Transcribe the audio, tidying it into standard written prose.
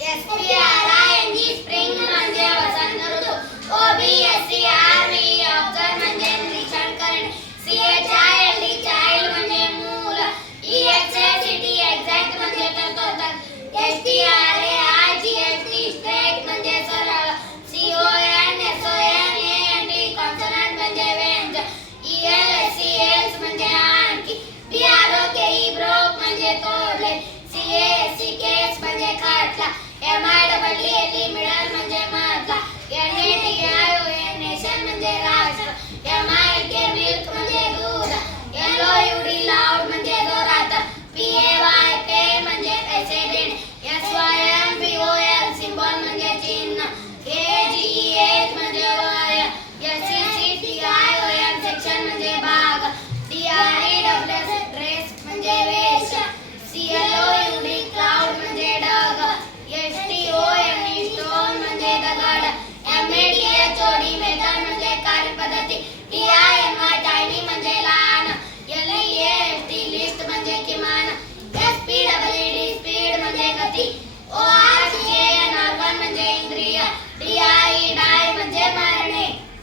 SPRING spring म्हणजे वसंत ऋतू. OBSCRE observe म्हणजे निरीक्षण करणे. CHILD चाइल्ड म्हणजे मूल. EXACT एक्झॅक्ट म्हणजे तत्वतः. STRAIGHT स्ट्रेट म्हणजे सरळ. CONSONANT कॉन्सोनंट म्हणजे व्यंजन. ELSELS म्हणजे आणखी. BROKE ब्रोक म्हणजे तोडले. CASE म्हणजे खटला. MIDDLE मिडल म्हणजे मधला. NATION नेशन म्हणजे राष्ट्र. MILK मिल्क म्हणजे दूध. LOUD लाऊड म्हणजे जोरात. PAY पे म्हणजे पैसे देणे. SYMBOL सिंबॉल म्हणजे चिन्ह. AGE म्हणजे वय. SECTION सेक्शन म्हणजे भाग. DRESS ड्रेस म्हणजे वेश. CLOUD क्लाउड म्हणजे ढग. STONE स्टोन म्हणजे दगड. METHOD मेथड म्हणजे कार्यपद्धती. TINY टायनी म्हणजे लहान. LEAFT लिस्ट म्हणजे किमान. SPEED स्पीड म्हणजे गती.